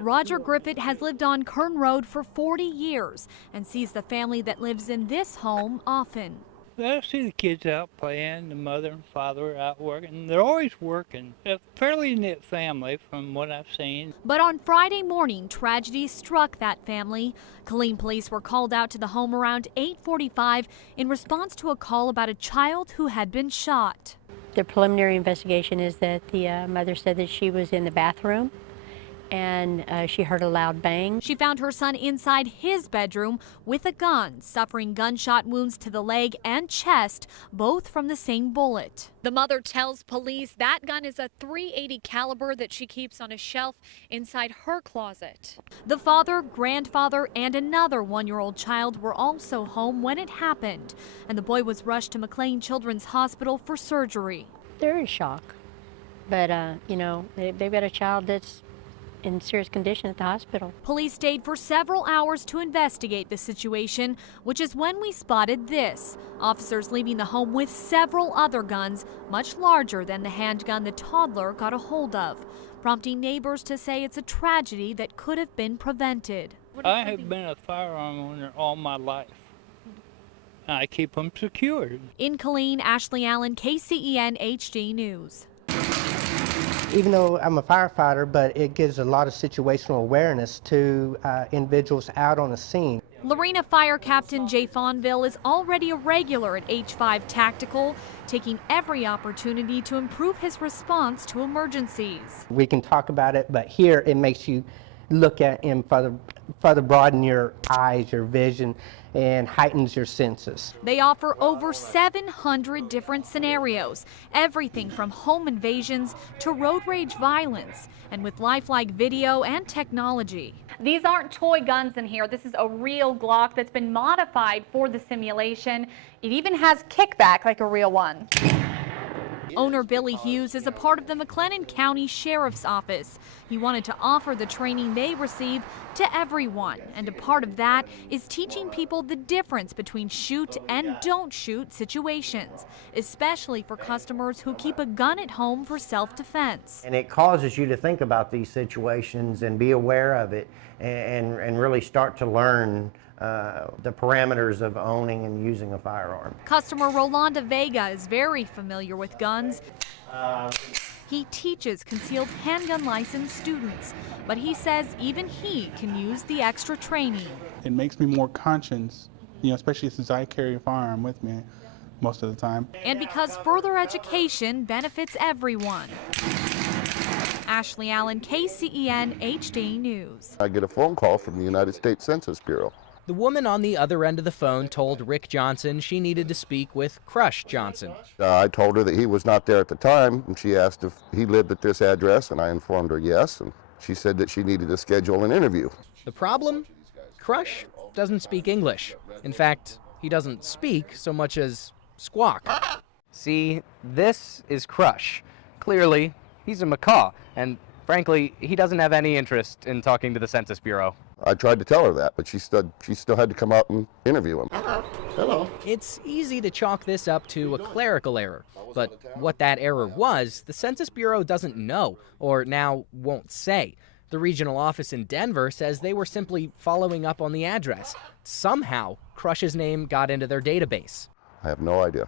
Roger Griffith has lived on Kern Road for 40 years and sees the family that lives in this home often. I see the kids out playing, the mother and father are out working. They're always working. A fairly knit family from what I've seen. But on Friday morning, tragedy struck that family. Killeen police were called out to the home around 8:45 in response to a call about a child who had been shot. The preliminary investigation is that the mother said that she was in the bathroom and she heard a loud bang. She found her son inside his bedroom with a gun, suffering gunshot wounds to the leg and chest, both from the same bullet. The mother tells police that gun is a .380 caliber that she keeps on a shelf inside her closet. The father, grandfather, and another one-year-old child were also home when it happened, and the boy was rushed to McLean Children's Hospital for surgery. They're in shock, but you know, they've got a child that's in serious condition at the hospital. Police stayed for several hours to investigate the situation, which is when we spotted this. Officers leaving the home with several other guns, much larger than the handgun the toddler got a hold of, prompting neighbors to say it's a tragedy that could have been prevented. I have been a firearm owner all my life. I keep them secured. In Killeen, Ashley Allen, KCEN HD News. Even though I'm a firefighter, but it gives a lot of situational awareness to individuals out on the scene. Lorena Fire Captain Jay Fonville is already a regular at H5 Tactical, taking every opportunity to improve his response to emergencies. We can talk about it, but here it makes you look at him further broaden your eyes, your vision, and heightens your senses. They offer over 700 different scenarios, everything from home invasions to road rage violence, and with lifelike video and technology. These aren't toy guns in here. This is a real Glock that's been modified for the simulation. It even has kickback like a real one. Owner Billy Hughes is a part of the McLennan County Sheriff's Office. He wanted to offer the training they receive to everyone, and a part of that is teaching people the difference between shoot and don't shoot situations, especially for customers who keep a gun at home for self-defense. And it causes you to think about these situations and be aware of it and really start to learn the parameters of owning and using a firearm. Customer Rolanda Vega is very familiar with guns. He teaches concealed handgun license students, but he says even he can use the extra training. It makes me more conscious, especially since I carry a firearm with me most of the time. And because further education benefits everyone. Ashley Allen, KCEN HD News. I get a phone call from the United States Census Bureau. The woman on the other end of the phone told Rick Johnson she needed to speak with Crush Johnson. I told her that he was not there at the time, and she asked if he lived at this address, and I informed her yes, and she said that she needed to schedule an interview. The problem? Crush doesn't speak English. In fact, he doesn't speak so much as squawk. See, this is Crush. Clearly, he's a macaw, and frankly, he doesn't have any interest in talking to the Census Bureau. I tried to tell her that, but she still had to come out and interview him. Hello. It's easy to chalk this up to a clerical error, but what that error was, the Census Bureau doesn't know, or now won't say. The regional office in Denver says they were simply following up on the address. Somehow, Crush's name got into their database. I have no idea.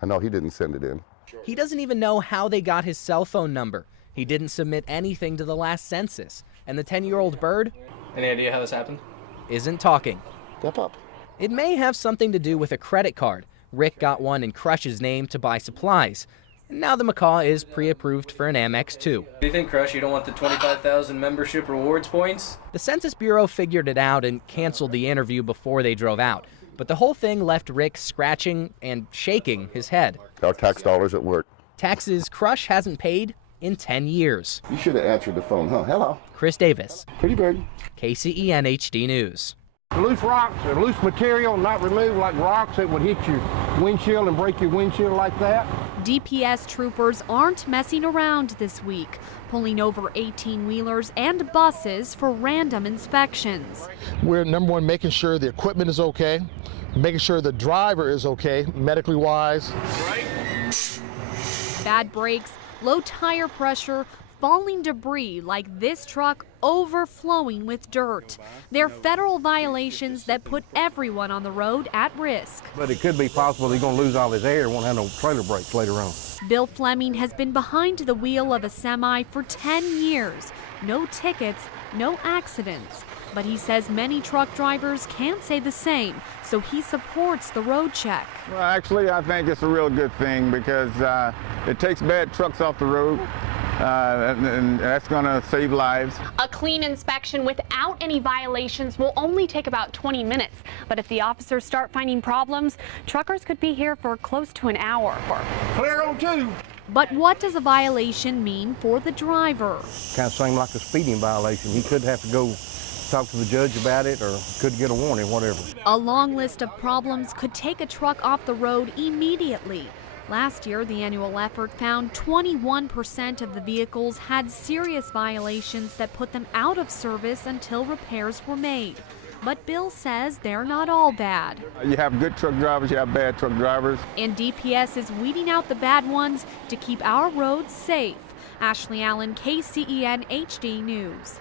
I know he didn't send it in. He doesn't even know how they got his cell phone number. He didn't submit anything to the last census. And the 10-year-old bird? Any idea how this happened? Isn't talking. Step up. It may have something to do with a credit card. Rick got one in Crush's name to buy supplies. And now the macaw is pre-approved for an Amex too. Do you think, Crush, you don't want the 25,000 membership rewards points? The Census Bureau figured it out and canceled the interview before they drove out. But the whole thing left Rick scratching and shaking his head. Our tax dollars at work. Taxes Crush hasn't paid in 10 years. You should have answered the phone, huh? Hello. Chris Davis. Pretty bird. KCEN HD News. Loose rocks or loose material not removed, like rocks that would hit your windshield and break your windshield like that. DPS troopers aren't messing around this week, pulling over 18-wheelers and buses for random inspections. We're, number one, making sure the equipment is okay, making sure the driver is okay, medically wise. Bad brakes, low tire pressure, falling debris like this truck overflowing with dirt. They're federal violations that put everyone on the road at risk. But it could be possible he's going to lose all his air and won't have no trailer brakes later on. Bill Fleming has been behind the wheel of a semi for 10 years. No tickets, no accidents. But he says many truck drivers can't say the same, so he supports the road check. Well, actually, I think it's a real good thing because it takes bad trucks off the road, and that's going to save lives. A clean inspection without any violations will only take about 20 minutes. But if the officers start finding problems, truckers could be here for close to an hour. Clear on 2. But what does a violation mean for the driver? Kind of seemed like a speeding violation. He could have to go talk to the judge about it or could get a warning, whatever. A long list of problems could take a truck off the road immediately. Last year, the annual effort found 21% of the vehicles had serious violations that put them out of service until repairs were made. But Bill says they're not all bad. You have good truck drivers, you have bad truck drivers. And DPS is weeding out the bad ones to keep our roads safe. Ashley Allen, KCEN HD News.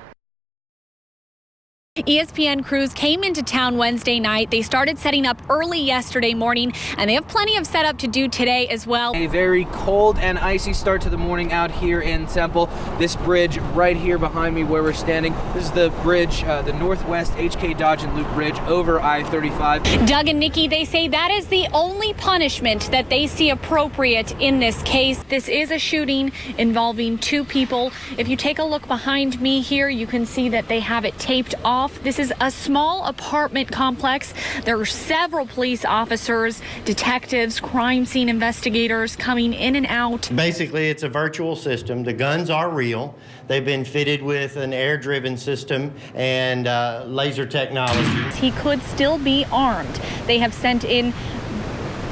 ESPN crews came into town Wednesday night. They started setting up early yesterday morning, and they have plenty of setup to do today as well. A very cold and icy start to the morning out here in Temple. This bridge right here behind me where we're standing, this is the bridge, the Northwest HK Dodge and Loop Bridge over I-35. Doug and Nikki, they say that is the only punishment that they see appropriate in this case. This is a shooting involving 2 people. If you take a look behind me here, you can see that they have it taped off. This is a small apartment complex. There are several police officers, detectives, crime scene investigators coming in and out. Basically, it's a virtual system. The guns are real. They've been fitted with an air-driven system and laser technology. He could still be armed. They have sent in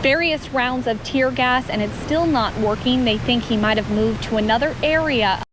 various rounds of tear gas, and it's still not working. They think he might have moved to another area.